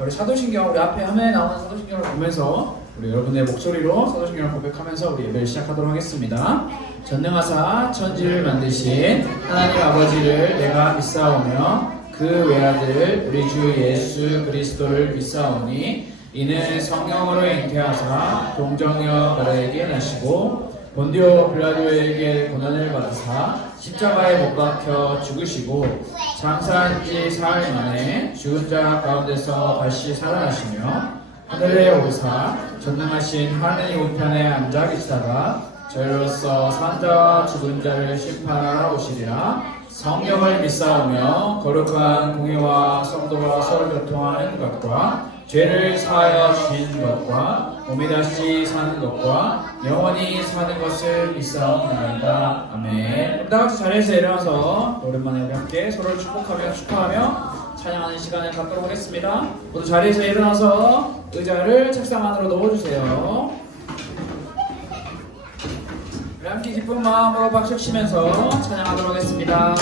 우리 사도신경, 우리 앞에 화면에 나오는 사도신경을 보면서 우리 여러분의 목소리로 사도신경을 고백하면서 우리 예배를 시작하도록 하겠습니다. 전능하사 천지를 만드신 하나님 아버지를 내가 믿사오며 그 외아들 우리 주 예수 그리스도를 믿사오니 이는 성령으로 잉태하사 동정녀 마리아에게 나시고 본디오 빌라도에게 고난을 받으사 십자가에 못 박혀 죽으시고 장사한 지 사흘 만에 죽은 자 가운데서 다시 살아나시며 하늘에 오르사 전능하신 하느님 우편에 앉아 계시다가 저희로서 산 자와 죽은 자를 심판하러 오시리라. 성경을 믿사오며 거룩한 공의와 성도와 서로 교통하는 것과 죄를 사하여 주신 것과 몸이 다시 사는 것과 영원히 사는 것을 믿사옵나이다. 아멘. 다 같이 자리에서 일어나서 오랜만에 우리 함께 서로를 축복하며 축하하며 찬양하는 시간을 갖도록 하겠습니다. 모두 자리에서 일어나서 의자를 책상 안으로 넣어주세요. 우리 함께 기쁜 마음으로 박수 치면서 찬양하도록 하겠습니다.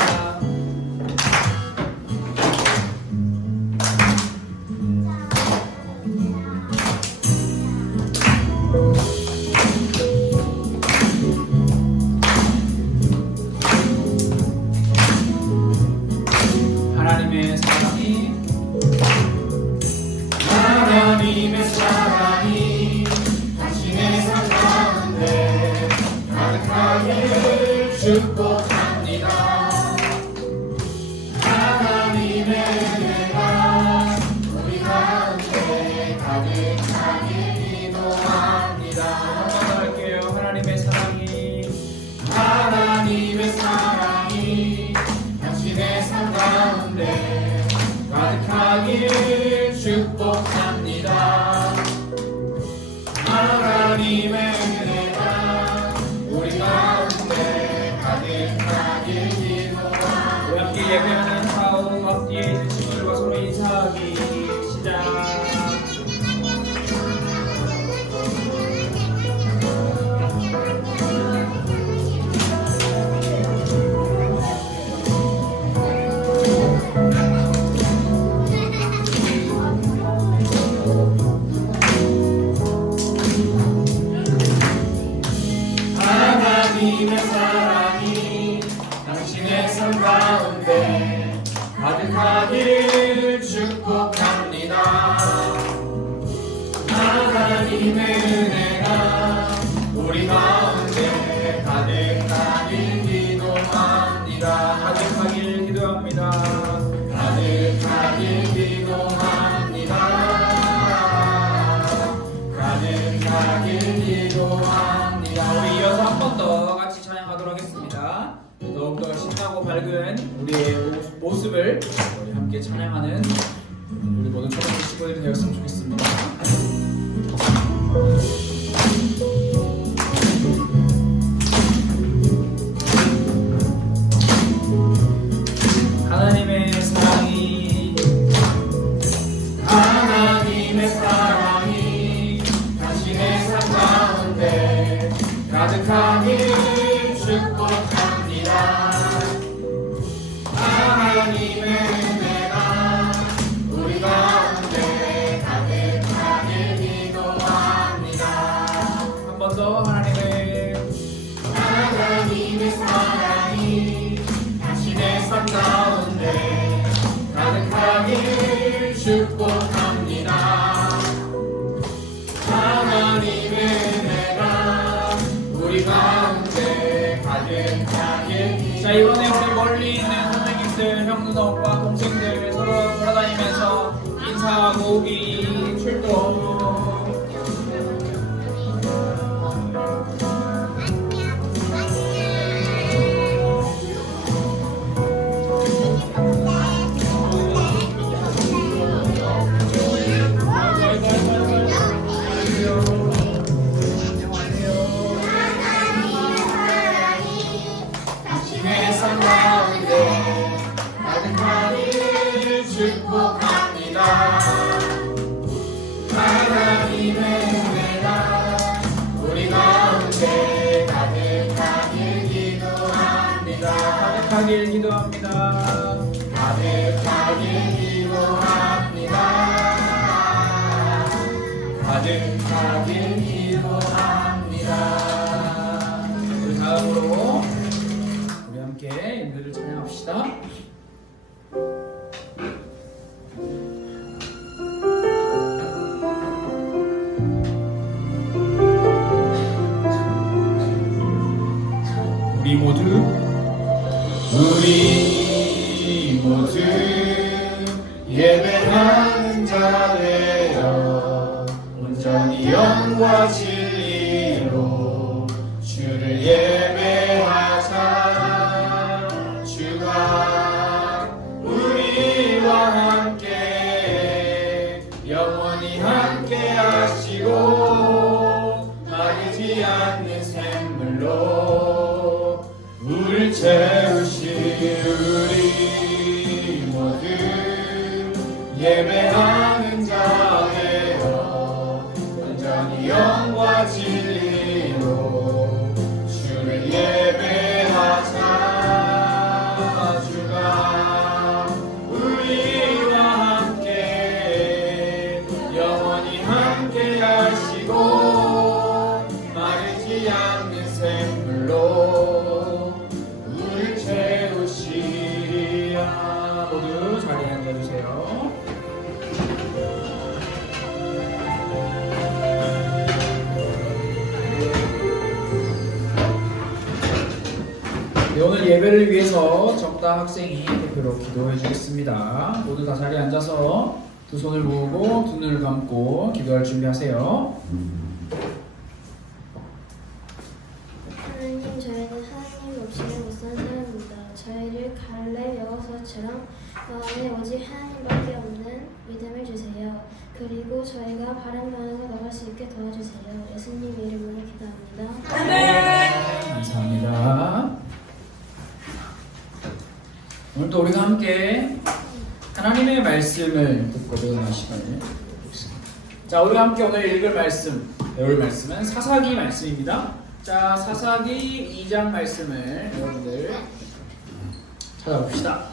하나님의 사랑이 당신의 삶 가운데 가득하게 축복합니다. 하나님의 은혜가 우리 가운데 가득하게 기도합니다. 한번 더 할게요. 하나님의 사랑이 당신의 삶 가운데 가득하게 축복합니다. 하나님의 은혜가 우리 가운데 가득하게 기도합니다. 우리 함께 예배하는 사후 앞뒤에 있는 친구들과 서로 인사하기 시작. 하나님의 사랑이 당신의 삶 가운데 가득하길 축복합니다. 하나님의 은혜가 우리 가운데 가득하길 기도합니다. 가득하길 기도합니다. 가득하길 기도합니다. 가득하길 기도합니다. 우리 이어서 한 번 더 같이 찬양하도록 하겠습니다. 더욱더 신나고 밝은 우리의 모습을 우리 함께 찬양하는 우리 모든 초등학교 친구들이 되었으면 좋겠습니다. 하나님의 사랑이 당신의 삶 가운데 가득하길 축복합니다. 하나님의 은혜가 우리 가운데 가득하길 기도합니다. 한 번 더. 하나님의 사랑이 당신의 삶 가운데 가득하길 축복합니다. 하나님의 은혜가 우리 가운데 가득하길. 자, 이번에 우리 멀리 있는 선생님들, 형, 누나, 오빠, 동생들 서로 돌아다니면서 인사하고 오기 출동. 축복합니다. 하나님의 은혜가 우리 가운데 가득하길 기도합니다. 가득하길 기도합니다. 가득하길 기도합니다. 우리 모두 예배하는 자 되어 온전히 영과 진리로 주를 예배하자. 주가 우리와 함께 영원히 함께 하시고 마르지 않는 샘물로 우릴 채우시. 우리 모두 예배하는 자 되어 온전히 영과 진리로 주를 예배하자. 주가 우리와 함께 영원히 함께 하시고 마르지 않는 샘물로 우릴 채우시리라. 모두 자리에 앉아주세요. 네, 오늘 예배를 위해서 정당 학생이 대표로 기도해 주겠습니다. 모두 다 자리에 앉아서 두 손을 모으고 두 눈을 감고 기도할 준비하세요. 하나님, 저희는 하나님 없이는 못사는 사람입니다. 저희를 갈렙 여호수아처럼 마음에 오직 하나님밖에 없는 믿음을 주세요. 그리고 저희가 바른 방향으로 나갈 수 있게 도와주세요. 예수님 이름으로 기도합니다. 아멘. 감사합니다. 오늘도 우리가 함께 하나님의 말씀을 듣고 배우는 시간을 갖겠습니다. 자, 우리가 함께 오늘 읽을 말씀, 배울 말씀은 사사기 말씀입니다. 자, 사사기 2장 말씀을 여러분들 찾아봅시다.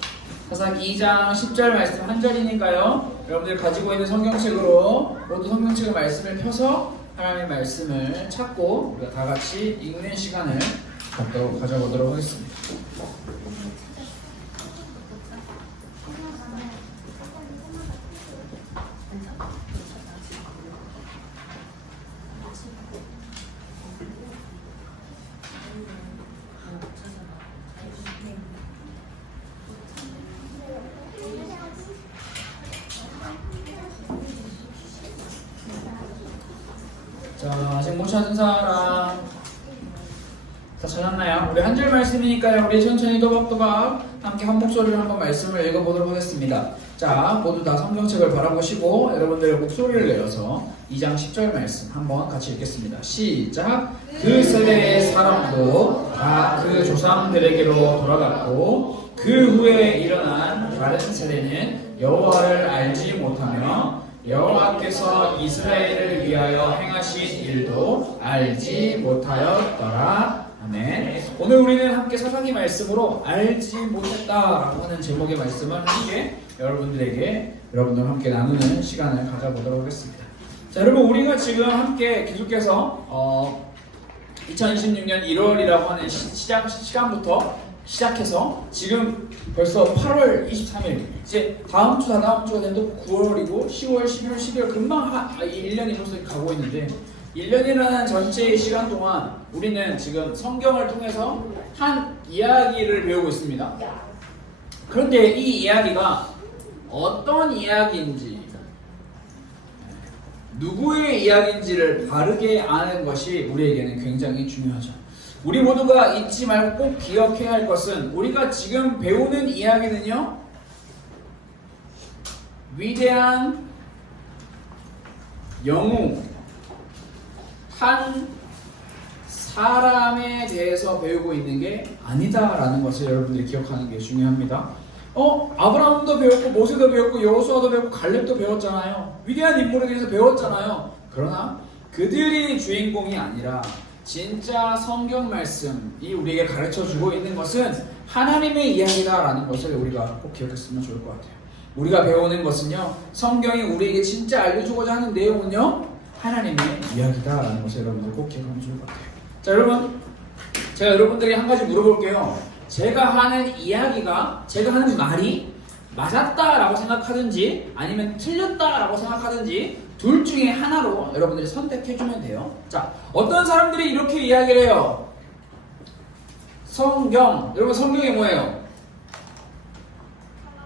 사사기 2장 10절 말씀 한 절이니까요. 여러분들 가지고 있는 성경책으로 모두 성경책의 말씀을 펴서 하나님의 말씀을 찾고 우리가 다 같이 읽는 시간을 가져보도록 하겠습니다. 자, 아직 못 찾은 사람 다 찾았나요? 우리 한 줄 말씀이니까요. 우리 천천히 또박또박 함께 한 목소리로 한번 말씀을 읽어보도록 하겠습니다. 자, 모두 다 성경책을 바라보시고 여러분들의 목소리를 내어서 2장 10절 말씀 한번 같이 읽겠습니다. 시작! 그 세대의 사람도 다 그 조상들에게로 돌아갔고 그 후에 일어난 다른 세대는 여호와를 알지 못하며 여호와께서 이스라엘을 위하여 행하신 일도 알지 못하였더라. 아멘. 오늘 우리는 함께 사사기 말씀으로 알지 못했다라고 하는 제목의 말씀을 함께 여러분들과 함께 나누는 시간을 가져보도록 하겠습니다. 자, 여러분, 우리가 지금 함께 계속해서 2026년 1월이라고 하는 시간부터 시작해서 지금 벌써 8월 23일, 이제 다음 주, 다다음 주가 되면 9월이고 10월, 11월, 12월 금방 1년이 벌써 가고 있는데 1년이라는 전체의 시간 동안 우리는 지금 성경을 통해서 한 이야기를 배우고 있습니다. 그런데 이 이야기가 어떤 이야기인지, 누구의 이야기인지를 바르게 아는 것이 우리에게는 굉장히 중요하죠. 우리 모두가 잊지 말고 꼭 기억해야 할 것은 우리가 지금 배우는 이야기는요, 위대한 영웅, 한 사람에 대해서 배우고 있는 게 아니다라는 것을 여러분들이 기억하는 게 중요합니다. 아브라함도 배웠고 모세도 배웠고 여호수아도 배웠고 갈렙도 배웠잖아요. 위대한 인물에 대해서 배웠잖아요. 그러나 그들이 주인공이 아니라 진짜 성경 말씀이 우리에게 가르쳐주고 있는 것은 하나님의 이야기다라는 것을 우리가 꼭 기억했으면 좋을 것 같아요. 우리가 배우는 것은요, 성경이 우리에게 진짜 알려주고자 하는 내용은요, 하나님의 이야기다라는 것을 여러분들 꼭 기억하면 좋을 것 같아요. 자, 여러분, 제가 여러분들에게 한 가지 물어볼게요. 제가 하는 이야기가, 제가 하는 말이 맞았다라고 생각하든지 아니면 틀렸다라고 생각하든지 둘 중에 하나로 여러분들이 선택해주면 돼요. 자, 어떤 사람들이 이렇게 이야기를 해요. 성경, 여러분 성경이 뭐예요?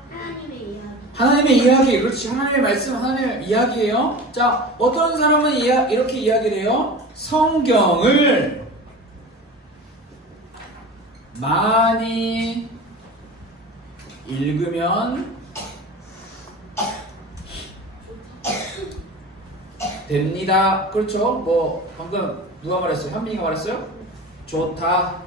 하나님의 이야기. 하나님의 이야기, 그렇지. 하나님의 말씀, 하나님의 이야기예요. 자, 어떤 사람은 이렇게 이야기를 해요. 성경을 많이 읽으면 됩니다. 그렇죠? 뭐 방금 누가 말했어요? 현민이가 말했어요? 좋다.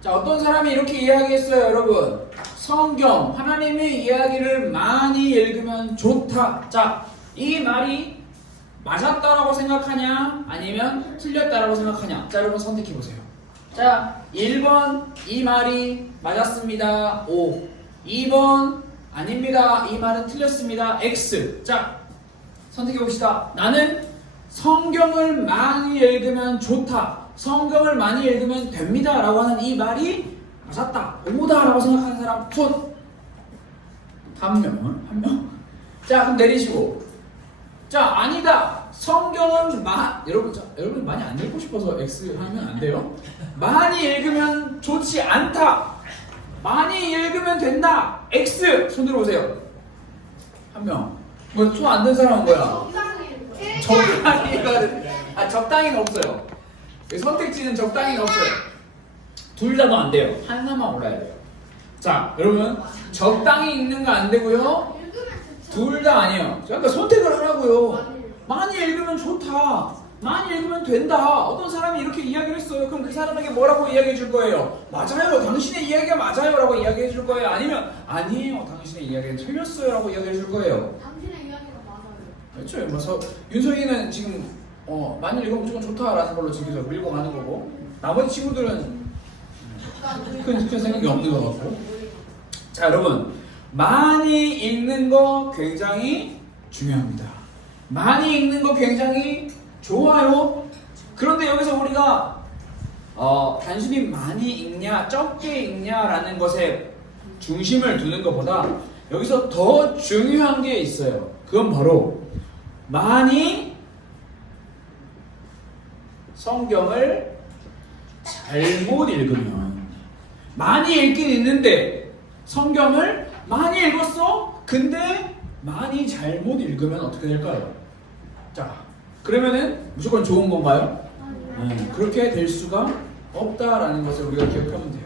자, 어떤 사람이 이렇게 이야기했어요, 여러분. 성경, 하나님의 이야기를 많이 읽으면 좋다. 자, 이 말이 맞았다라고 생각하냐? 아니면 틀렸다라고 생각하냐? 자, 여러분 선택해보세요. 자, 1번 이 말이 맞았습니다. O. 2번 아닙니다. 이 말은 틀렸습니다. X. 자, 선택해봅시다. 나는 성경을 많이 읽으면 좋다. 성경을 많이 읽으면 됩니다. 라고 하는 이 말이 맞았다. O다. 라고 생각하는 사람 손. 한 명. 자, 그럼 내리시고. 자, 아니다. 성경은 여러분 많이 안 읽고 싶어서 X 하면 안 돼요. 많이 읽으면 좋지 않다. 많이 읽으면 된다. X 손 들어보세요. 한 명. 뭐 손 안 든 사람은 뭐야? 적당히가 적당히는 없어요. 선택지는 적당히는 없어요. 둘 다도 안 돼요. 하나만 올라야 돼요. 자, 여러분 적당히 읽는 거 안 되고요. 둘 다 아니에요. 그러니까 선택을 하라고요. 많이 읽으면 좋다. 많이 읽으면 된다. 어떤 사람이 이렇게 이야기를 했어요. 그럼 그 사람에게 뭐라고 이야기해 줄 거예요? 맞아요. 당신의 이야기가 맞아요. 라고 이야기해 줄 거예요. 아니면 아니에요. 당신의 이야기는 틀렸어요. 라고 이야기해 줄 거예요. 당신의 이야기가 맞아요. 그렇죠. 그래서 윤석이는 지금 많이 읽으면 무조건 좋다라는 걸로 지금 계속 밀고 가는 거고, 나머지 친구들은 큰 생각이 없는 것 같고. 자, 여러분 많이 읽는 거 굉장히 중요합니다. 많이 읽는 거 굉장히 좋아요. 그런데 여기서 우리가 단순히 많이 읽냐 적게 읽냐라는 것에 중심을 두는 것보다 여기서 더 중요한 게 있어요. 그건 바로 많이 성경을 잘못 읽으면, 많이 읽긴 읽는데 성경을 많이 읽었어? 근데 많이 잘못 읽으면 어떻게 될까요? 자, 그러면은 무조건 좋은 건가요? 그렇게 될 수가 없다라는 것을 우리가 기억하면 돼요.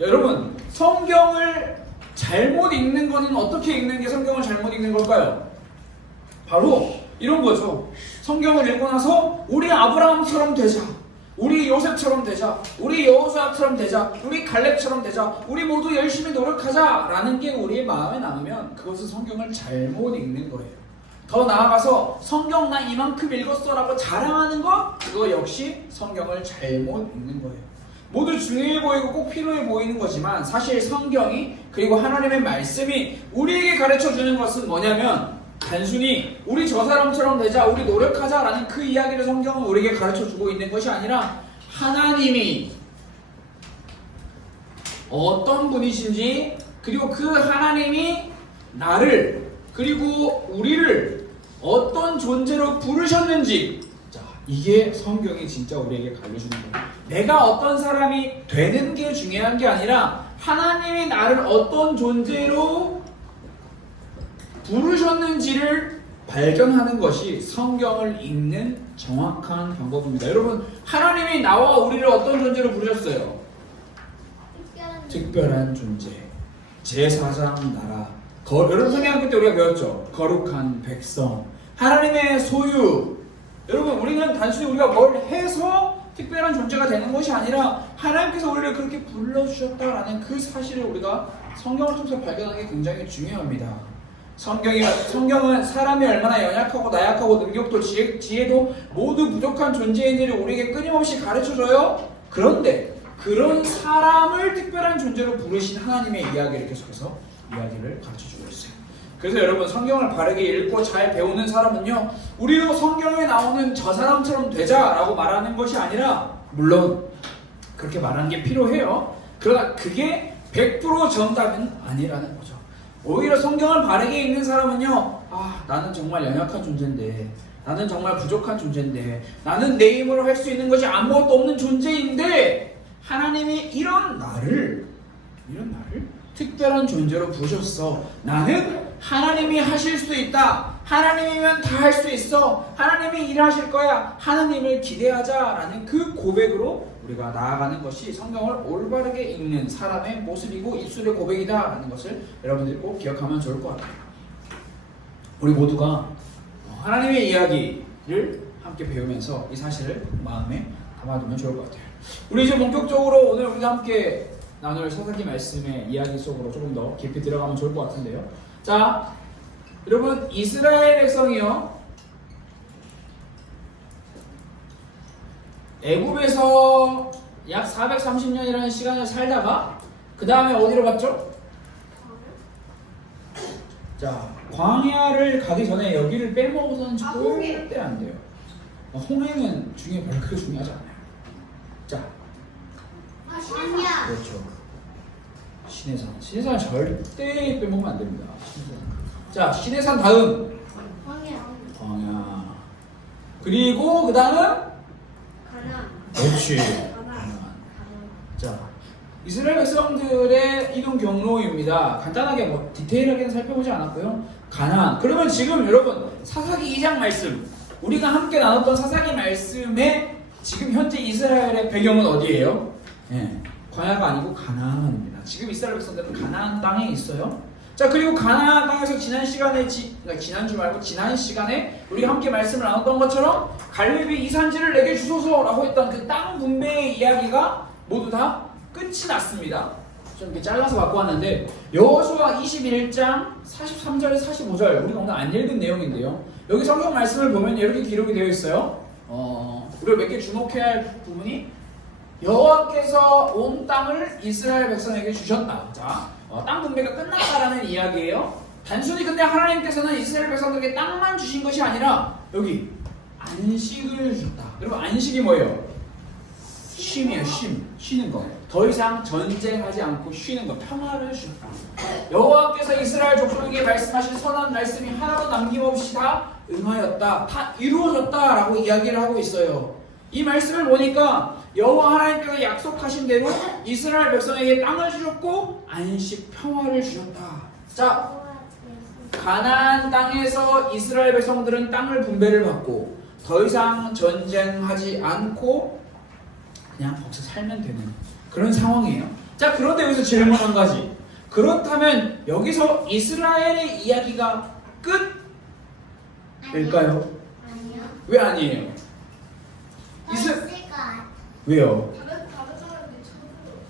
여러분, 성경을 잘못 읽는 거는 어떻게 읽는 게 성경을 잘못 읽는 걸까요? 바로 이런 거죠. 성경을 읽고 나서 우리 아브라함처럼 되자, 우리 요셉처럼 되자, 우리 여호수아처럼 되자, 우리 갈렙처럼 되자, 우리 모두 열심히 노력하자라는 게 우리의 마음에 남으면 그것은 성경을 잘못 읽는 거예요. 더 나아가서 성경 나 이만큼 읽었어 라고 자랑하는 것, 그거 역시 성경을 잘못 읽는 거예요. 모두 중요해 보이고 꼭 필요해 보이는 거지만 사실 성경이, 그리고 하나님의 말씀이 우리에게 가르쳐 주는 것은 뭐냐면, 단순히 우리 저 사람처럼 되자, 우리 노력하자라는 그 이야기를 성경은 우리에게 가르쳐 주고 있는 것이 아니라 하나님이 어떤 분이신지, 그리고 그 하나님이 나를 그리고 우리를 어떤 존재로 부르셨는지, 자, 이게 성경이 진짜 우리에게 가르쳐주는 거예요. 내가 어떤 사람이 되는 게 중요한 게 아니라 하나님이 나를 어떤 존재로 부르셨는지를 발견하는 것이 성경을 읽는 정확한 방법입니다. 여러분, 하나님이 나와 우리를 어떤 존재로 부르셨어요? 특별한 존재, 제사장 나라. 여러분 성경학교 때 우리가 배웠죠? 거룩한 백성, 하나님의 소유. 여러분, 우리는 단순히 우리가 뭘 해서 특별한 존재가 되는 것이 아니라 하나님께서 우리를 그렇게 불러주셨다라는 그 사실을 우리가 성경을 통해서 발견하는 게 굉장히 중요합니다. 성경은 사람이 얼마나 연약하고 나약하고 능력도 지혜도 모두 부족한 존재인지를 우리에게 끊임없이 가르쳐줘요. 그런데 그런 사람을 특별한 존재로 부르신 하나님의 이야기를 계속해서 이야기를 가르쳐주고 있어요. 그래서 여러분, 성경을 바르게 읽고 잘 배우는 사람은요, 우리도 성경에 나오는 저 사람처럼 되자라고 말하는 것이 아니라, 물론 그렇게 말하는 게 필요해요. 그러나 그게 100% 정답은 아니라는 거죠. 오히려 성경을 바르게 읽는 사람은요, 아, 나는 정말 연약한 존재인데, 나는 정말 부족한 존재인데, 나는 내 힘으로 할 수 있는 것이 아무것도 없는 존재인데, 하나님이 이런 나를 특별한 존재로 부르셨어. 나는 하나님이 하실 수 있다. 하나님이면 다 할 수 있어. 하나님이 일하실 거야. 하나님을 기대하자라는 그 고백으로 우리가 나아가는 것이 성경을 올바르게 읽는 사람의 모습이고 입술의 고백이다라는 것을 여러분들이 꼭 기억하면 좋을 것 같아요. 우리 모두가 하나님의 이야기를 함께 배우면서 이 사실을 마음에 담아두면 좋을 것 같아요. 우리 이제 본격적으로 오늘 우리가 함께 나눌 사사기 말씀의 이야기 속으로 조금 더 깊이 들어가면 좋을 것 같은데요. 자, 여러분, 이스라엘 백성이요, 애굽에서 약 430년이라는 시간을 살다가 그 다음에 어디로 갔죠? 자, 광야를 가기 전에 여기를 빼먹어서는 절대 안 돼요. 홍해는 중에 별로 그렇게 중요하지 않아요. 자, 그렇죠. 시내산 절대 빼먹으면 안 됩니다. 자, 시내산 다음 광야. 그리고 그 다음은 그렇지. 자, 이스라엘 백성들의 이동 경로입니다. 간단하게 뭐 디테일하게는 살펴보지 않았고요. 가나안. 그러면 지금 여러분 사사기 2장 말씀, 우리가 함께 나눴던 사사기 말씀에 지금 현재 이스라엘의 배경은 어디예요? 네, 광야가 아니고 가나안입니다. 지금 이스라엘 백성들은 가나안 땅에 있어요. 자, 그리고 가나안 땅에서 지난 시간에 지난주 말고 지난 시간에 우리가 함께 말씀을 나눴던 것처럼 갈렙이 이 산지를 내게 주소서라고 했던 그 땅 분배의 이야기가 모두 다 끝이 났습니다. 좀 이렇게 잘라서 갖고 왔는데 여호수아 21장 43절 45절 우리가 오늘 안 읽은 내용인데요. 여기 성경 말씀을 보면 이렇게 기록이 되어 있어요. 우리가 몇 개 주목해야 할 부분이 여호와께서 온 땅을 이스라엘 백성에게 주셨다. 자, 땅 분배가 끝났다라는 이야기예요. 단순히 근데 하나님께서는 이스라엘 백성들에게 땅만 주신 것이 아니라 여기 안식을 주셨다. 여러분, 안식이 뭐예요? 쉼이에요. 쉬는 거. 더 이상 전쟁하지 않고 쉬는 거, 평화를 주셨다. 여호와께서 이스라엘 족속에게 말씀하신 선한 말씀이 하나도 남김없이 다 응하였다, 다 이루어졌다라고 이야기를 하고 있어요. 이 말씀을 보니까 여호와 하나님께서 약속하신 대로 이스라엘 백성에게 땅을 주셨고 안식, 평화를 주셨다. 자, 가나안 땅에서 이스라엘 백성들은 땅을 분배를 받고 더 이상 전쟁하지 않고 그냥 거기서 살면 되는 그런 상황이에요. 자, 그런데 여기서 질문 한 가지. 그렇다면 여기서 이스라엘의 이야기가 끝일까요? 아니요. 왜 아니에요? 왜요?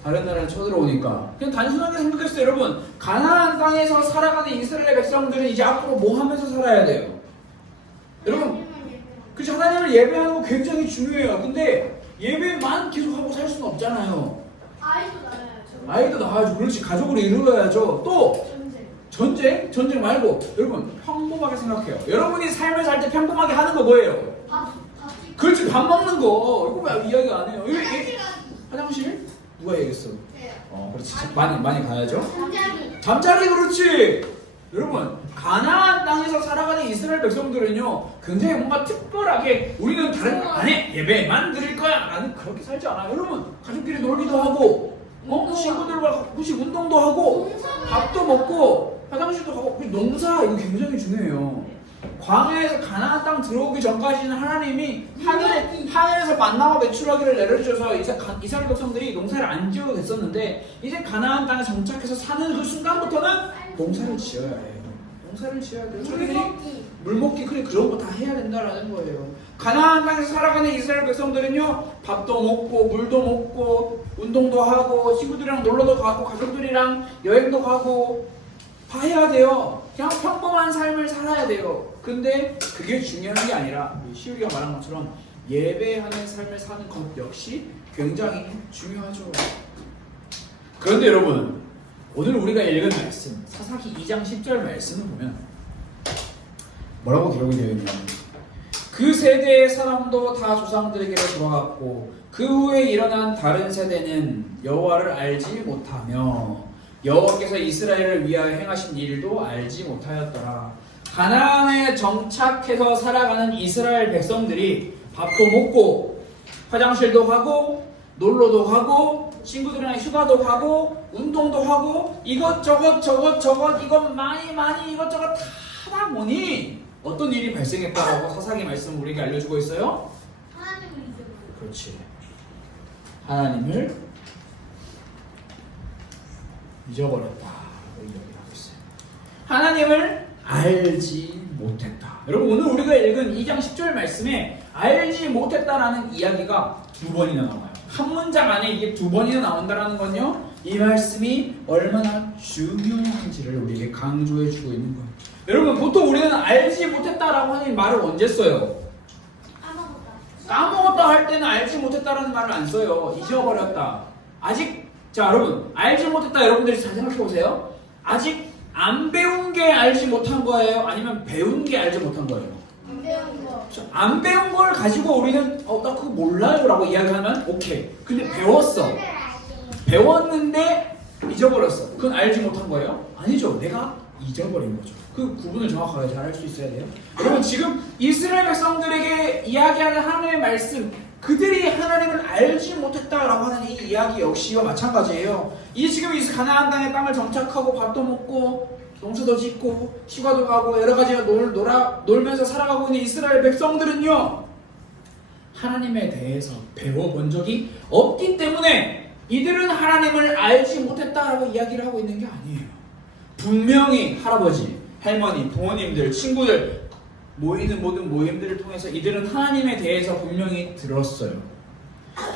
다른 나라를 쳐들어오니까. 그냥 단순하게 생각했어요. 여러분, 가나안 땅에서 살아가는 이스라엘 백성들은 이제 앞으로 뭐 하면서 살아야 돼요? 여러분, 그치, 하나님을 예배하는 거 굉장히 중요해요. 근데 예배만 계속하고 살 수는 없잖아요. 아이도 낳아야죠. 그렇지, 가족을 이루어야죠. 또 전쟁 말고 여러분 평범하게 생각해요. 여러분이 삶을 살 때 평범하게 하는 거 뭐예요? 그렇지, 밥 먹는 거. 이거 왜 이야기 안 해요? 화장실? 누가 얘기했어? 그렇지, 많이 가야죠. 잠자리. 그렇지. 여러분, 가나안 땅에서 살아가는 이스라엘 백성들은요 굉장히 뭔가 특별하게 우리는 다른 거 안 해, 예배만 드릴 거야 라는 그렇게 살지 않아요. 여러분, 가족끼리 놀기도 하고 친구들과 가끔씩 운동도 하고 밥도 먹고 화장실도 가고 농사, 이거 굉장히 중요해요. 광야에서 가나안 땅 들어오기 전까지는 하나님이 하늘에서 만나와 메추라기를 내려주셔서 이스라엘 백성들이 농사를 안 지어도 됐었는데 이제 가나안 땅에 정착해서 사는 그 순간부터는 농사를 지어야 해요. 농사를 지어야 돼요. 물먹기, 그래, 그런 거 다 해야 된다라는 거예요. 가나안 땅에서 살아가는 이스라엘 백성들은요 밥도 먹고 물도 먹고 운동도 하고 친구들이랑 놀러도 가고 가족들이랑 여행도 가고 다 해야 돼요. 그냥 평범한 삶을 살아야 돼요. 근데 그게 중요한 게 아니라 시우리가 말한 것처럼 예배하는 삶을 사는 것 역시 굉장히 중요하죠. 그런데 여러분, 오늘 우리가 읽은 말씀 사사기 2장 10절 말씀을 보면 뭐라고 기록이 되어 있냐면 그 세대의 사람도 다 조상들에게로 돌아갔고 그 후에 일어난 다른 세대는 여호와를 알지 못하며 여호와께서 이스라엘을 위하여 행하신 일도 알지 못하였더라. 가나안에 정착해서 살아가는 이스라엘 백성들이 밥도 먹고 화장실도 가고 놀러도 가고 친구들이랑 휴가도 가고 운동도 하고 이것저것 이것 많이 이것저것 다 하다 보니 어떤 일이 발생했다고 사사기 말씀 우리에게 알려주고 있어요? 하나님을 잊어버려. 그렇지. 하나님을 잊어버렸다. 이야기를 하고 있어요. 하나님을 알지 못했다. 여러분 오늘 우리가 읽은 2장 10절 말씀에 알지 못했다라는 이야기가 두 번이나 나와요. 한 문장 안에 이게 두 번이나 나온다라는 건요, 이 말씀이 얼마나 중요한지를 우리에게 강조해 주고 있는 거예요. 여러분 보통 우리는 알지 못했다라고 하는 말을 언제 써요? 까먹었다 할 때는 알지 못했다라는 말을 안 써요. 잊어버렸다. 아직 자 여러분 알지 못했다 여러분들이 잘 생각해 보세요. 아직 안 배운 게 알지 못한 거예요? 아니면 배운 게 알지 못한 거예요? 안 배운 거. 안 배운 걸 가지고 우리는 나 그거 몰라요 라고 이야기하면 오케이. 근데 배웠어. 배웠는데 잊어버렸어. 그건 알지 못한 거예요? 아니죠. 내가 잊어버린 거죠. 그 구분을 정확하게 잘 할 수 있어야 돼요. 여러분 지금 이스라엘 백성들에게 이야기하는 하나님의 말씀, 그들이 하나님을 알지 못했다라고 하는 이 이야기 역시와 마찬가지예요. 이 지금 이 가나안 땅의 땅을 정착하고 밥도 먹고 농사도 짓고 휴가도 가고 여러 가지 놀면서 살아가고 있는 이스라엘 백성들은요, 하나님에 대해서 배워본 적이 없기 때문에 이들은 하나님을 알지 못했다라고 이야기를 하고 있는 게 아니에요. 분명히 할아버지, 할머니, 부모님들, 친구들 모이는 모든 모임들을 통해서 이들은 하나님에 대해서 분명히 들었어요.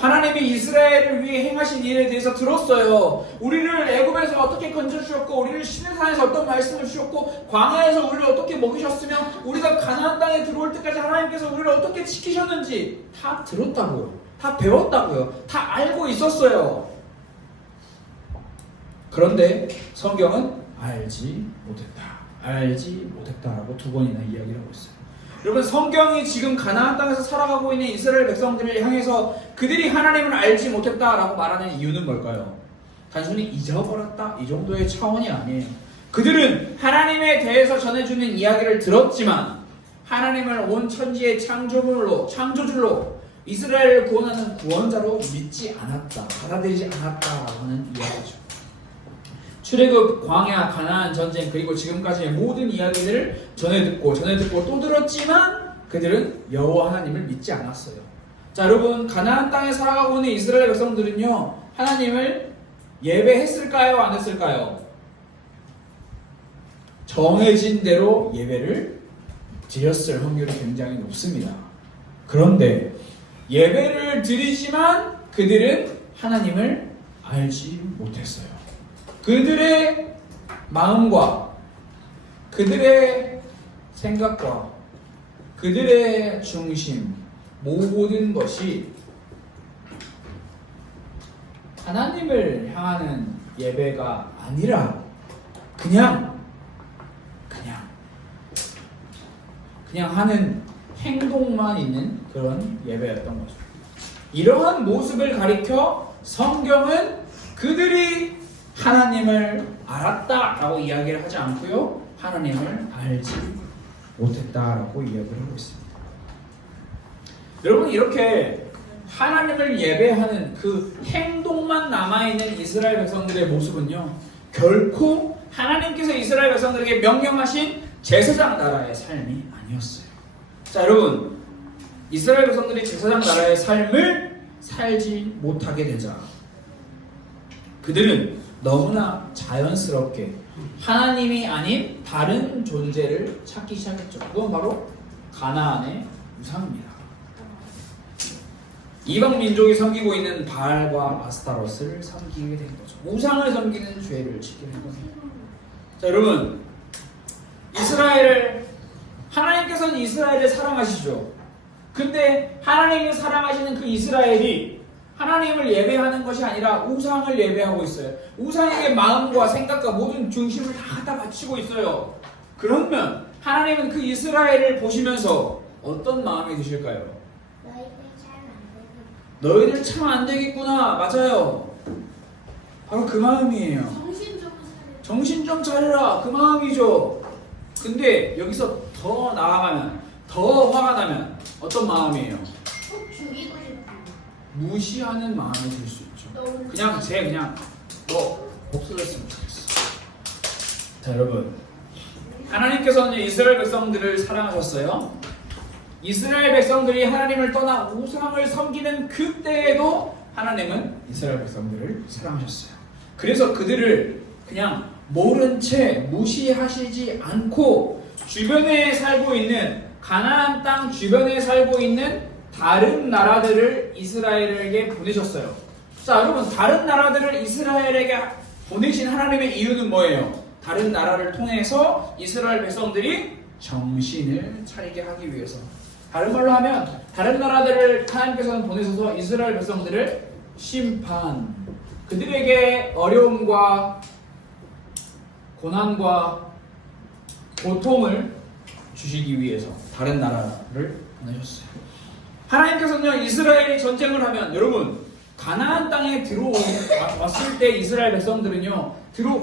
하나님이 이스라엘을 위해 행하신 일에 대해서 들었어요. 우리를 애굽에서 어떻게 건져주셨고 우리를 시내산에서 어떤 말씀을 주셨고 광야에서 우리를 어떻게 먹이셨으며 우리가 가나안 땅에 들어올 때까지 하나님께서 우리를 어떻게 지키셨는지 다 들었다고요. 다 배웠다고요. 다 알고 있었어요. 그런데 성경은 알지 못했다라고 두 번이나 이야기를 하고 있어요. 여러분 성경이 지금 가나안 땅에서 살아가고 있는 이스라엘 백성들을 향해서 그들이 하나님을 알지 못했다라고 말하는 이유는 뭘까요? 단순히 잊어버렸다 이 정도의 차원이 아니에요. 그들은 하나님에 대해서 전해주는 이야기를 들었지만 하나님을 온 천지의 창조주로 이스라엘을 구원하는 구원자로 믿지 않았다, 받아들이지 않았다라고 하는 이야기죠. 출애굽, 광야, 가나안 전쟁 그리고 지금까지의 모든 이야기들을 전해 듣고 또 들었지만 그들은 여호와 하나님을 믿지 않았어요. 자 여러분 가나안 땅에 살아가고 있는 이스라엘 백성들은요 하나님을 예배했을까요? 안 했을까요? 정해진 대로 예배를 드렸을 확률이 굉장히 높습니다. 그런데 예배를 드리지만 그들은 하나님을 알지 못했어요. 그들의 마음과 그들의 생각과 그들의 중심 모든 것이 하나님을 향하는 예배가 아니라 그냥 하는 행동만 있는 그런 예배였던 거죠. 이러한 모습을 가리켜 성경은 그들이 하나님을 알았다라고 이야기를 하지 않고요, 하나님을 알지 못했다라고 이야기를 하고 있습니다. 여러분 이렇게 하나님을 예배하는 그 행동만 남아있는 이스라엘 백성들의 모습은요 결코 하나님께서 이스라엘 백성들에게 명령하신 제사장 나라의 삶이 아니었어요. 자 여러분 이스라엘 백성들이 제사장 나라의 삶을 살지 못하게 되자 그들은 너무나 자연스럽게 하나님이 아닌 다른 존재를 찾기 시작했죠. 그건 바로 가나안의 우상입니다. 이방 민족이 섬기고 있는 바알과 아스타롯을 섬기게 된 거죠. 우상을 섬기는 죄를 짓게 된 겁니다. 자 여러분 하나님께서는 이스라엘을 사랑하시죠. 근데 하나님이 사랑하시는 그 이스라엘이 하나님을 예배하는 것이 아니라 우상을 예배하고 있어요. 우상에게 마음과 생각과 모든 중심을 다 갖다 바치고 있어요. 그러면 하나님은 그 이스라엘을 보시면서 어떤 마음이 드실까요? 너희들 잘안 되겠다. 너희들 참 안 되겠구나. 맞아요. 바로 그 마음이에요. 정신 좀 차려. 정신 좀 차려라. 그 마음이죠. 근데 여기서 더 나아가면, 더 화가 나면 어떤 마음이에요? 꼭 죽이고 싶어. 무시하는 마음이 들 수 있죠. 너무 그냥 너 없어졌으면 좋겠어. 자, 여러분, 하나님께서는 이스라엘 백성들을 사랑하셨어요. 이스라엘 백성들이 하나님을 떠나 우상을 섬기는 그때에도 하나님은 이스라엘 백성들을 사랑하셨어요. 그래서 그들을 그냥 모른 채 무시하시지 않고 주변에 살고 있는 가나안 땅 주변에 살고 있는 다른 나라들을 이스라엘에게 보내셨어요. 자, 여러분, 다른 나라들을 이스라엘에게 보내신 하나님의 이유는 뭐예요? 다른 나라를 통해서 이스라엘 백성들이 정신을 차리게 하기 위해서. 다른 말로 하면 다른 나라들을 하나님께서는 보내셔서 이스라엘 백성들을 심판, 그들에게 어려움과 고난과 고통을 주시기 위해서 다른 나라를 보내셨어요. 하나님께서는요, 이스라엘이 전쟁을 하면, 여러분, 가나안 땅에 들어왔을 때 이스라엘 백성들은요,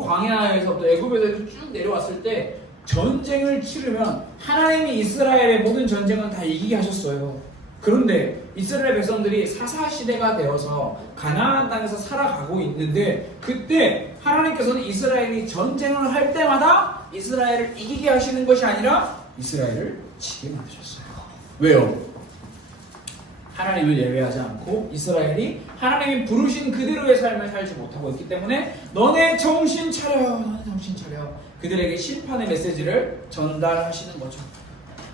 광야에서 또 애굽에서 쭉 내려왔을 때 전쟁을 치르면 하나님이 이스라엘의 모든 전쟁은 다 이기게 하셨어요. 그런데 이스라엘 백성들이 사사시대가 되어서 가나안 땅에서 살아가고 있는데, 그때 하나님께서는 이스라엘이 전쟁을 할 때마다 이스라엘을 이기게 하시는 것이 아니라 이스라엘을 지게 만드셨어요. 왜요? 하나님을 예배하지 않고 이스라엘이 하나님이 부르신 그대로의 삶을 살지 못하고 있기 때문에 너네 정신 차려, 너네 정신 차려, 그들에게 심판의 메시지를 전달하시는 거죠.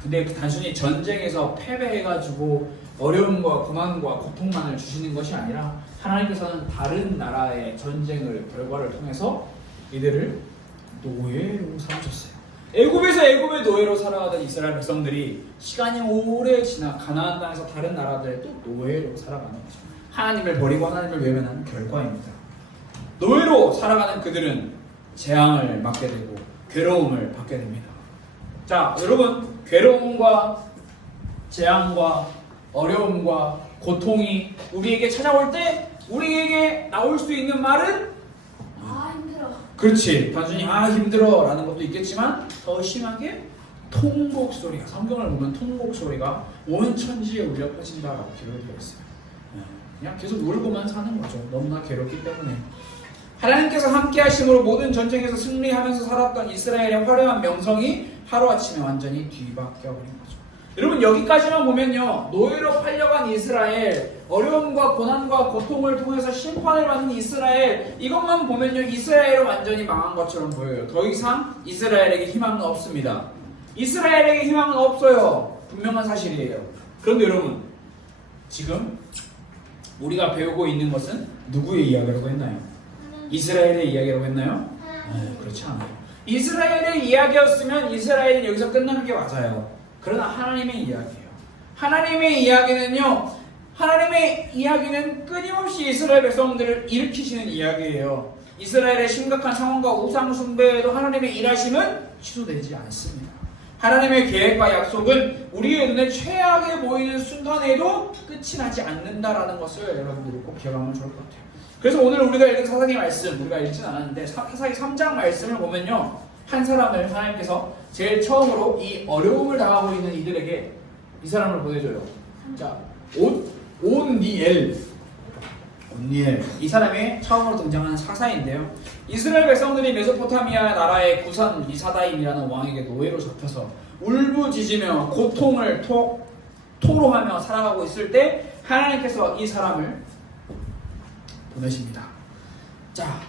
근데 단순히 전쟁에서 패배해가지고 어려움과 고난과 고통만을 주시는 것이 아니라 하나님께서는 다른 나라의 전쟁을 결과를 통해서 이들을 노예로 삼으셨어요. 애굽의 노예로 살아가던 이스라엘 백성들이 시간이 오래 지나 가나안 땅에서 다른 나라들의 또 노예로 살아가는 거죠. 하나님을 버리고 하나님을 외면하는 결과입니다. 노예로 살아가는 그들은 재앙을 맞게 되고 괴로움을 받게 됩니다. 자, 여러분, 괴로움과 재앙과 어려움과 고통이 우리에게 찾아올 때 우리에게 나올 수 있는 말은 힘들어. 그렇지, 단순히 힘들어 라는 것도 있겠지만 더 심하게 통곡 소리가, 성경을 보면 통곡 소리가 온 천지에 울려 퍼진다라고 기록이 되어 있어요. 그냥 계속 울고만 사는 거죠. 너무나 괴롭기 때문에. 하나님께서 함께 하심으로 모든 전쟁에서 승리하면서 살았던 이스라엘의 화려한 명성이 하루아침에 완전히 뒤바뀌어 버린 거죠. 여러분, 여기까지만 보면요, 노예로 팔려간 이스라엘, 어려움과 고난과 고통을 통해서 심판을 받는 이스라엘, 이것만 보면요, 이스라엘은 완전히 망한 것처럼 보여요. 더 이상 이스라엘에게 희망은 없습니다. 이스라엘에게 희망은 없어요. 분명한 사실이에요. 그런데 여러분, 지금 우리가 배우고 있는 것은 누구의 이야기라고 했나요? 이스라엘의 이야기라고 했나요? 그렇지 않아요. 이스라엘의 이야기였으면 이스라엘은 여기서 끝나는 게 맞아요. 그러나 하나님의 이야기예요. 하나님의 이야기는요, 하나님의 이야기는 끊임없이 이스라엘 백성들을 일으키시는 이야기예요. 이스라엘의 심각한 상황과 우상 숭배에도 하나님의 일하심은 취소되지 않습니다. 하나님의 계획과 약속은 우리의 눈에 최악에 보이는 순간에도 끝이 나지 않는다라는 것을 여러분들이 꼭 기억하면 좋을 것 같아요. 그래서 오늘 우리가 읽은 사사기 말씀, 우리가 읽진 않았는데 사사기 3장 말씀을 보면요, 한 사람을 하나님께서 제일 처음으로 이 어려움을 당하고 있는 이들에게 이 사람을 보내줘요. 자, 온니엘, 이 사람이 처음으로 등장하는 사사인데요, 이스라엘 백성들이 메소포타미아 나라의 구산 리사다임이라는 왕에게 노예로 잡혀서 울부짖으며 고통을 토로하며 살아가고 있을 때 하나님께서 이 사람을 보내십니다. 자,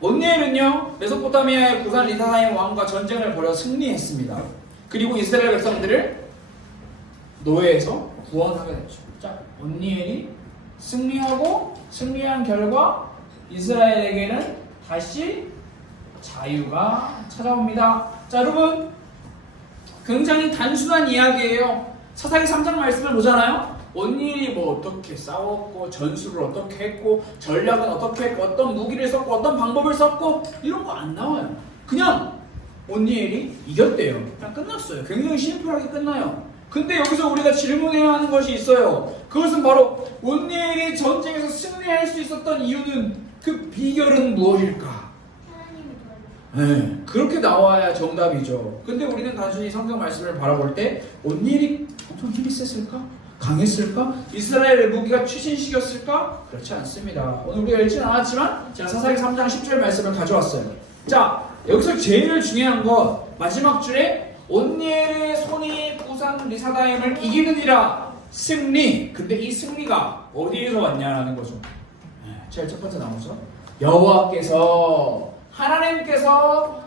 온니엘은요, 메소포타미아의 구산 리사다임 왕과 전쟁을 벌여 승리했습니다. 그리고 이스라엘 백성들을 노예에서 구원하게 됐죠. 자, 온니엘이 승리한 결과 이스라엘에게는 다시 자유가 찾아옵니다. 자, 여러분, 굉장히 단순한 이야기예요. 사사기 3장 말씀을 보잖아요. 온니엘이 뭐 어떻게 싸웠고, 전술을 어떻게 했고, 전략은 어떻게 했고, 어떤 무기를 썼고, 어떤 방법을 썼고, 이런 거 안 나와요. 그냥 온니엘이 이겼대요. 그냥 끝났어요. 굉장히 심플하게 끝나요. 근데 여기서 우리가 질문해야 하는 것이 있어요. 그것은 바로 온니엘이 전쟁에서 승리할 수 있었던 이유는 그 비결은 무엇일까? 하나님이 도와주세요. 네, 그렇게 나와야 정답이죠. 근데 우리는 단순히 성경 말씀을 바라볼 때 온니엘이 엄청 힘이 셌을까? 강했을까? 이스라엘의 무기가 최신식이었을까? 그렇지 않습니다. 오늘 우리가 읽지는 않았지만 제가 사사기 3장 10절 말씀을 가져왔어요. 자, 여기서 제일 중요한 건 마지막 줄에 온니엘의 손이 부산 리사다임을 이기느니라 승리. 근데 이 승리가 어디에서 왔냐라는 거죠. 제일 첫 번째 나오죠. 여호와께서 하나님께서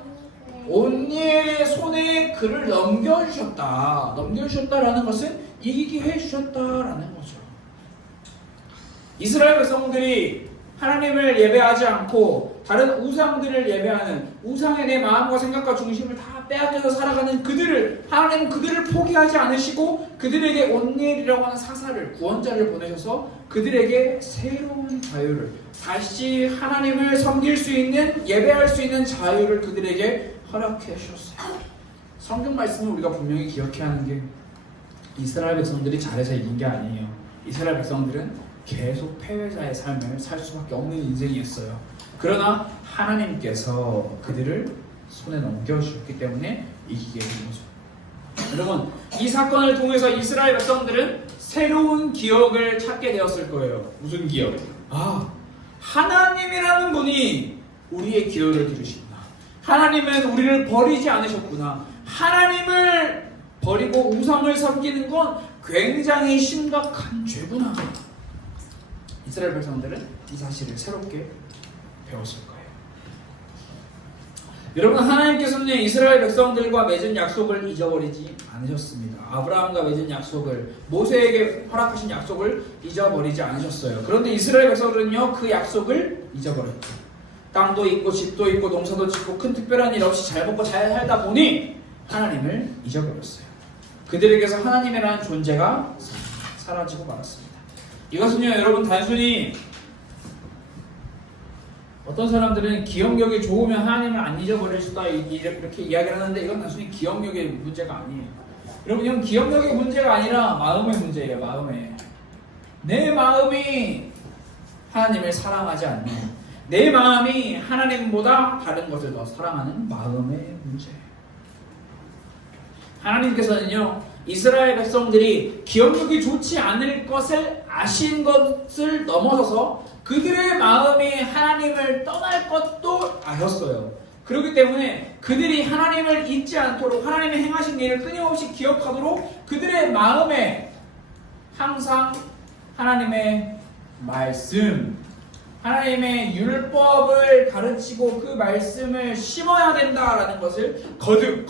온니엘의 손에 그를 넘겨주셨다. 넘겨주셨다라는 것은 이기게 해주셨다라는 거죠. 이스라엘 백성들이 하나님을 예배하지 않고 다른 우상들을 예배하는 우상에 내 마음과 생각과 중심을 다 빼앗겨서 살아가는 그들을 하나님은 그들을 포기하지 않으시고 그들에게 온니엘이라고 하는 사사를 구원자를 보내셔서 그들에게 새로운 자유를 다시 하나님을 섬길 수 있는 예배할 수 있는 자유를 그들에게 허락해 주셨어요. 성경 말씀은 우리가 분명히 기억해야 하는 게 이스라엘 백성들이 잘해서 이긴 게 아니에요. 이스라엘 백성들은 계속 패배자의 삶을 살 수밖에 없는 인생이었어요. 그러나 하나님께서 그들을 손에 넘겨주셨기 때문에 이기게 된 거죠. 여러분, 이 사건을 통해서 이스라엘 백성들은 새로운 기억을 찾게 되었을 거예요. 무슨 기억? 아, 하나님이라는 분이 우리의 기억을 들으시구나. 하나님은 우리를 버리지 않으셨구나. 하나님을 버리고 우상을 섬기는 건 굉장히 심각한 죄구나. 이스라엘 백성들은 이 사실을 새롭게 배웠을 거예요. 여러분, 하나님께서는 이스라엘 백성들과 맺은 약속을 잊어버리지 않으셨습니다. 아브라함과 맺은 약속을, 모세에게 허락하신 약속을 잊어버리지 않으셨어요. 그런데 이스라엘 백성들은요, 그 약속을 잊어버렸죠. 땅도 있고 집도 있고 농사도 짓고 큰 특별한 일 없이 잘 먹고 잘 살다 보니 하나님을 잊어버렸어요. 그들에게서 하나님이라는 존재가 사라지고 말았습니다. 이것은요, 여러분, 단순히 어떤 사람들은 기억력이 좋으면 하나님을 안 잊어버릴 수다 이렇게 이야기를 하는데 이건 단순히 기억력의 문제가 아니에요. 여러분, 이건 기억력의 문제가 아니라 마음의 문제예요. 내 마음이 하나님을 사랑하지 않는, 내 마음이 하나님보다 다른 것을 더 사랑하는 마음의 문제예요. 하나님께서는요, 이스라엘 백성들이 기억력이 좋지 않을 것을 아신 것을 넘어서서 그들의 마음이 하나님을 떠날 것도 아셨어요. 그렇기 때문에 그들이 하나님을 잊지 않도록 하나님의 행하신 일을 끊임없이 기억하도록 그들의 마음에 항상 하나님의 말씀, 하나님의 율법을 가르치고 그 말씀을 심어야 된다라는 것을 거듭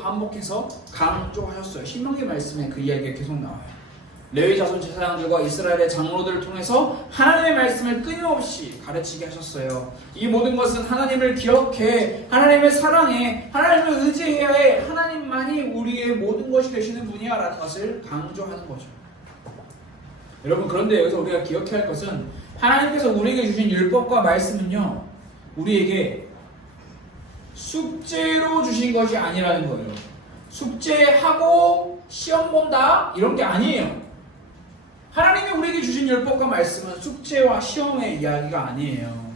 반복해서 강조하셨어요. 신명기 말씀에 그 이야기가 계속 나와요. 레위 자손 제사장들과 이스라엘의 장로들을 통해서 하나님의 말씀을 끊임없이 가르치게 하셨어요. 이 모든 것은 하나님을 기억해, 하나님을 사랑해, 하나님을 의지해야 해, 하나님만이 우리의 모든 것이 되시는 분이야 라는 것을 강조하는 거죠. 여러분, 그런데 여기서 우리가 기억해야 할 것은 하나님께서 우리에게 주신 율법과 말씀은요, 우리에게 숙제로 주신 것이 아니라는 거예요. 숙제하고 시험 본다 이런 게 아니에요. 하나님이 우리에게 주신 율법과 말씀은 숙제와 시험의 이야기가 아니에요.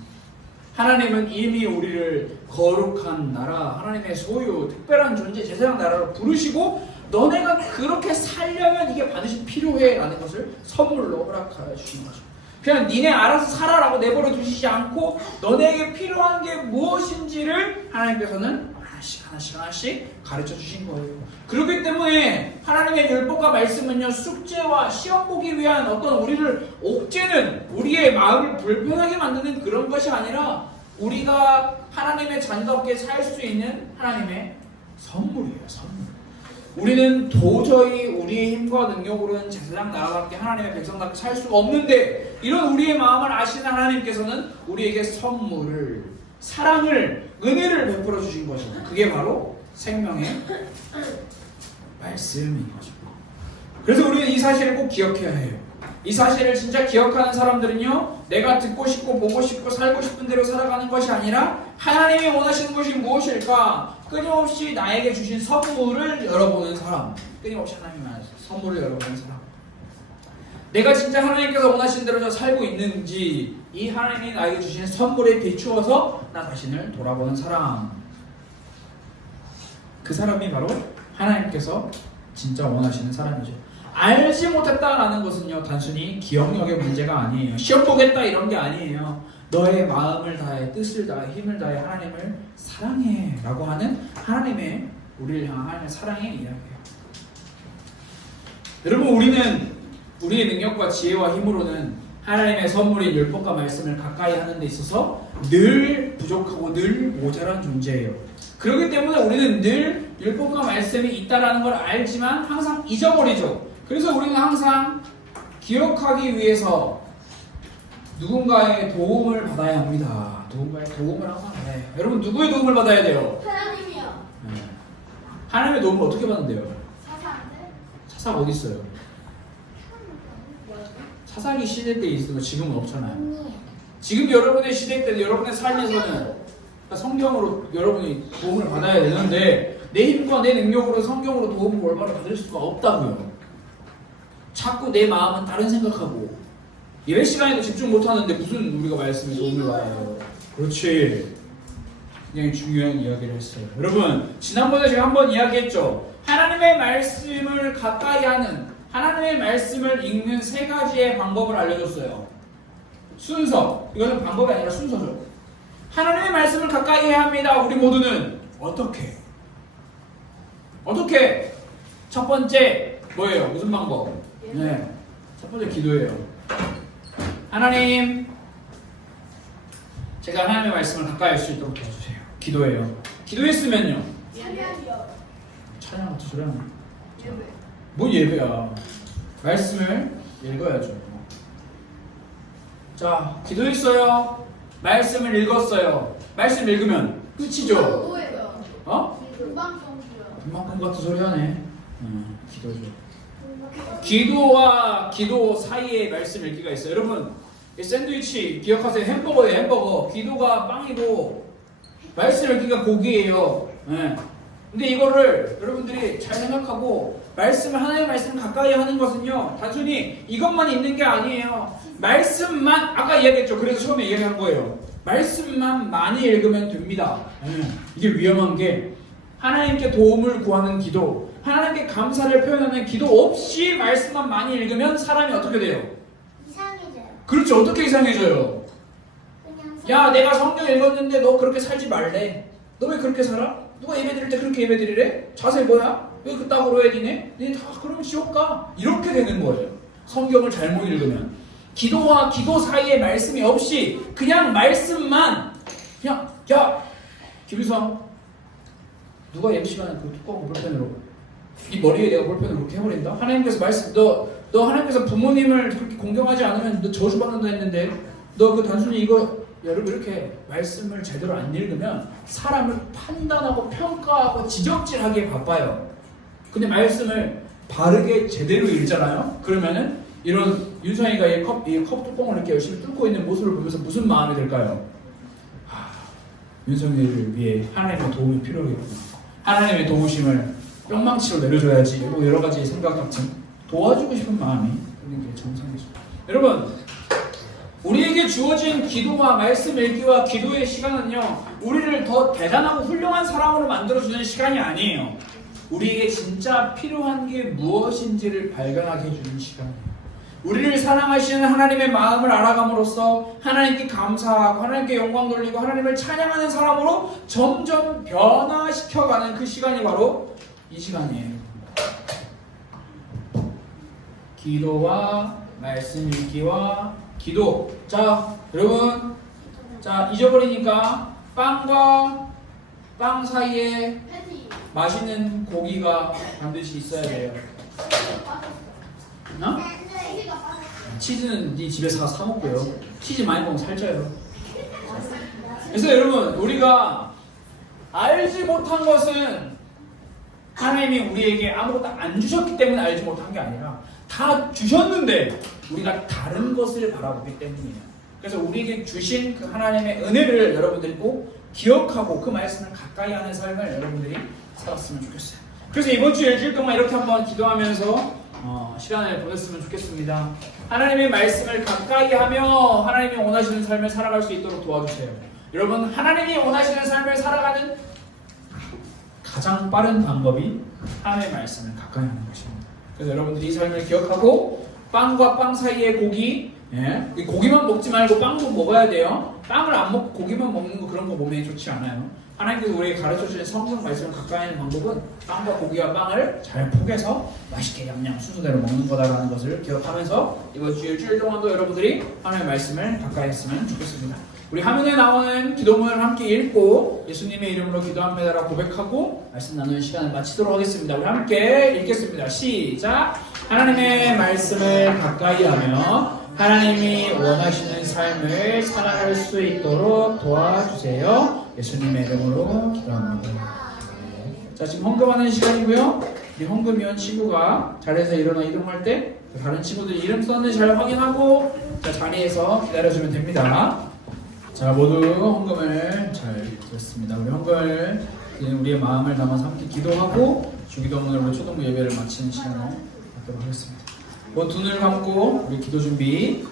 하나님은 이미 우리를 거룩한 나라, 하나님의 소유, 특별한 존재, 제사장 나라로 부르시고 너네가 그렇게 살려면 이게 반드시 필요해 라는 것을 선물로 허락하여 주신 거죠. 그냥 니네 알아서 살아라고 내버려 두시지 않고 너네에게 필요한 게 무엇인지를 하나님께서는 하나씩 가르쳐 주신 거예요. 그렇기 때문에 하나님의 율법과 말씀은요, 숙제와 시험 보기 위한 어떤 우리를 옥죄는, 우리의 마음을 불편하게 만드는 그런 것이 아니라 우리가 하나님의 자녀답게 살 수 있는 하나님의 선물이에요. 선물. 우리는 도저히 우리의 힘과 능력으로는 제사장 나라답게 하나님의 백성답게 살 수 없는데, 이런 우리의 마음을 아시는 하나님께서는 우리에게 선물을, 사랑을, 은혜를 베풀어 주신 것이고, 그게 바로 생명의 말씀인 거죠. 그래서 우리는 이 사실을 꼭 기억해야 해요. 이 사실을 진짜 기억하는 사람들은요, 내가 듣고 싶고 보고 싶고 살고 싶은 대로 살아가는 것이 아니라 하나님이 원하시는 것이 무엇일까? 끊임없이 나에게 주신 선물을 열어보는 사람. 끊임없이 하나님의 선물을 열어보는 사람. 내가 진짜 하나님께서 원하시는 대로 살고 있는지 이 하나님이 나에게 주신 선물에 비추어서 나 자신을 돌아보는 사람. 그 사람이 바로 하나님께서 진짜 원하시는 사람이죠. 알지 못했다라는 것은요, 단순히 기억력의 문제가 아니에요. 시험 보겠다 이런 게 아니에요. 너의 마음을 다해, 뜻을 다해, 힘을 다해 하나님을 사랑해 라고 하는 하나님의, 우리를 향한 하나님의 사랑의 이야기예요. 여러분, 우리는 우리의 능력과 지혜와 힘으로는 하나님의 선물인 율법과 말씀을 가까이 하는 데 있어서 늘 부족하고 늘 모자란 존재예요. 그렇기 때문에 우리는 늘 율법과 말씀이 있다라는 걸 알지만 항상 잊어버리죠. 그래서 우리는 항상 기억하기 위해서 누군가의 도움을 받아야 합니다. 누군가의 도움을 항상 받아야 해요. 여러분, 누구의 도움을 받아야 돼요? 하나님이요. 네. 하나님의 도움을 어떻게 받는대요? 사사한테? 사사가 어디 있어요? 사사기 시대 때 있어도 지금은 없잖아요. 지금 여러분의 시대 때, 여러분의 삶에서는 성경으로 여러분이 도움을 받아야 되는데 내 힘과 내 능력으로 성경으로 도움을 올바로 받을 수가 없다고요. 자꾸 내 마음은 다른 생각하고 예배 시간에도 집중 못하는데 무슨 우리가 말씀에 도움을 받아요. 그렇지. 굉장히 중요한 이야기를 했어요. 여러분, 지난번에 제가 한번 이야기했죠. 하나님의 말씀을 가까이 하는, 하나님의 말씀을 읽는 세 가지의 방법을 알려줬어요. 순서, 이거는 방법이 아니라 순서죠. 하나님의 말씀을 가까이 해야 합니다. 우리 모두는 어떻게? 첫 번째 뭐예요? 무슨 방법? 네, 첫 번째 기도예요. 하나님, 제가 하나님의 말씀을 가까이 할 수 있도록 도와주세요. 기도예요. 기도했으면요. 찬양이요. 찬양 같은 소리 하나? 예배. 뭐 예배야? 말씀을 읽어야죠. 자, 기도했어요. 말씀을 읽었어요. 말씀 읽으면 끝이죠. 뭐예요? 어? 금방 성수요. 금방 같은 소리 하네. 기도죠. 기도와 기도 사이에 말씀 읽기가 있어요. 여러분, 이 샌드위치 기억하세요? 햄버거예요, 햄버거. 기도가 빵이고 말씀 읽기가 고기예요. 네. 근데 이거를 여러분들이 잘 생각하고 말씀을, 하나님의 말씀을 가까이 하는 것은요, 단순히 이것만 있는 게 아니에요. 말씀만, 아까 이야기했죠. 그래서 처음에 이야기한 거예요. 말씀만 많이 읽으면 됩니다. 이게 위험한 게 하나님께 도움을 구하는 기도, 하나님께 감사를 표현하는 기도 없이 말씀만 많이 읽으면 사람이 어떻게 돼요? 이상해져요. 그렇죠. 어떻게 이상해져요? 그냥 야, 내가 성경 읽었는데 너 그렇게 살지 말래. 너 왜 그렇게 살아? 누가 예배 드릴 때 그렇게 예배 드리래? 자세 뭐야? 왜 그따구로 해야 되네? 니네 다 그러면 지옥 가. 이렇게 되는 거예요. 성경을 잘못 읽으면. 기도와 기도 사이에 말씀이 없이 그냥 말씀만, 그냥, 야, 김유성, 누가 예배 시간에 그 두꺼운 볼펜으로 이 머리에 내가 볼펜을 그렇게 해버린다? 하나님께서 말씀, 너 하나님께서 부모님을 그렇게 공경하지 않으면 너 저주받는다 했는데 너 그 단순히 이거, 여러분, 이렇게 말씀을 제대로 안 읽으면 사람을 판단하고 평가하고 지적질하기에 바빠요. 근데 말씀을 바르게 제대로 읽잖아요? 그러면은 이런 윤성이가 이 컵 뚜껑을 이렇게 열심히 뚫고 있는 모습을 보면서 무슨 마음이 들까요? 윤성이를 위해 하나님의 도움이 필요하겠구나. 하나님의 도우심을 뿅망치로 내려줘야지. 뭐 여러 가지 생각 같은 도와주고 싶은 마음이 있는 게 정상이죠. 여러분, 우리에게 주어진 기도와 말씀 읽기와 기도의 시간은요, 우리를 더 대단하고 훌륭한 사람으로 만들어주는 시간이 아니에요. 우리에게 진짜 필요한 게 무엇인지를 발견하게 해주는 시간이에요. 우리를 사랑하시는 하나님의 마음을 알아감으로써 하나님께 감사하고 하나님께 영광 돌리고 하나님을 찬양하는 사람으로 점점 변화시켜가는 그 시간이 바로 이 시간이에요. 기도와 말씀 읽기와 기도. 자, 여러분, 자, 잊어버리니까 빵과 빵 사이에 패티. 맛있는 고기가 반드시 있어야 돼요. 어? 패티가 빠졌어요. 치즈는 네 집에서 사 먹고요. 치즈 많이 먹으면 살쪄요. 그래서 여러분, 우리가 알지 못한 것은 하나님이 우리에게 아무것도 안 주셨기 때문에 알지 못한 게 아니라 다 주셨는데 우리가 다른 것을 바라보기 때문이에요. 그래서 우리에게 주신 그 하나님의 은혜를 여러분들이 꼭 기억하고 그 말씀을 가까이 하는 삶을 여러분들이 살았으면 좋겠어요. 그래서 이번 주 일주일 동안 이렇게 한번 기도하면서 시간을 보냈으면 좋겠습니다. 하나님의 말씀을 가까이 하며 하나님이 원하시는 삶을 살아갈 수 있도록 도와주세요. 여러분, 하나님이 원하시는 삶을 살아가는 가장 빠른 방법이 하나님의 말씀을 가까이 하는 것입니다. 그래서 여러분들이 이 삶을 기억하고 빵과 빵 사이에 고기, 이 고기만 먹지 말고 빵도 먹어야 돼요. 빵을 안 먹고 고기만 먹는 거 그런 거 몸에 좋지 않아요. 하나님께서 우리에게 가르쳐주신 성경 말씀을 가까이 하는 방법은 빵과 고기와 빵을 잘 포개서 맛있게 냠냠 순서대로 먹는 거다라는 것을 기억하면서 이번 주 일주일 동안도 여러분들이 하나님의 말씀을 가까이 했으면 좋겠습니다. 우리 화면에 나오는 기도문을 함께 읽고 예수님의 이름으로 기도합니다라고 고백하고 말씀 나누는 시간을 마치도록 하겠습니다. 우리 함께 읽겠습니다. 시작! 하나님의 말씀을 가까이 하며 하나님이 원하시는 삶을 살아갈 수 있도록 도와주세요. 예수님의 이름으로 기도합니다. 자, 지금 헌금하는 시간이고요. 우리 헌금위원 친구가 자리에서 일어나 이동할 때 다른 친구들 이름 썼는지 잘 확인하고 자리에서 기다려주면 됩니다. 자, 모두 헌금을 잘 드렸습니다. 우리 헌금을 우리의 마음을 담아서 함께 기도하고 주기도문으로 초등부 예배를 마치는 시간을 갖도록 하겠습니다. 두 눈을 감고 우리 기도 준비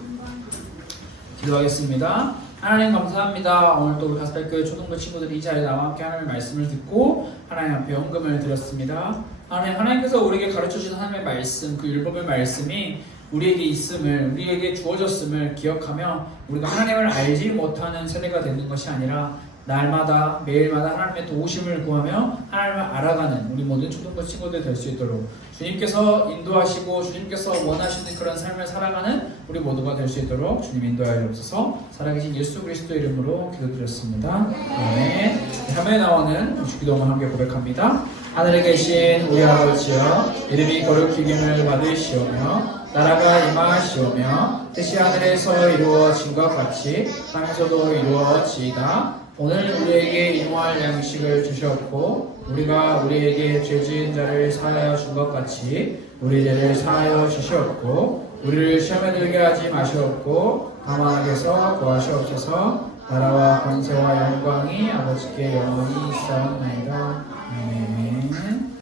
기도하겠습니다. 하나님 감사합니다. 오늘 또 우리 가스펠교회 초등부 친구들이 이 자리에 나와 함께 하나님의 말씀을 듣고 하나님 앞에 헌금을 드렸습니다. 하나님께서 우리에게 가르쳐주신 하나님의 말씀, 그 율법의 말씀이 우리에게 있음을, 우리에게 주어졌음을 기억하며 우리가 하나님을 알지 못하는 세대가 되는 것이 아니라 날마다 매일마다 하나님의 도우심을 구하며 하나님을 알아가는 우리 모든 초등부 친구들 될 수 있도록 주님께서 인도하시고 주님께서 원하시는 그런 삶을 살아가는 우리 모두가 될 수 있도록 주님 인도하여 주옵소서. 살아계신 예수 그리스도 이름으로 기도드렸습니다. 아멘. 화면에 나오는 기도문 함께 고백합니다. 하늘에 계신 우리 아버지여, 이름이 거룩히 여김을 받으시오며 나라가 임하시오며 뜻이 하늘에서 이루어진 것 같이 땅에서도 이루어지이다. 오늘 우리에게 일용할 양식을 주셨고 우리가 우리에게 죄 지은 자를 사하여 준 것 같이 우리 죄를 사하여 주시옵고 우리를 시험에 들게 하지 마시옵고 다만 악에서 구하시옵소서. 나라와 권세와 영광이 아버지께 영원히 있사옵나이다. 아멘.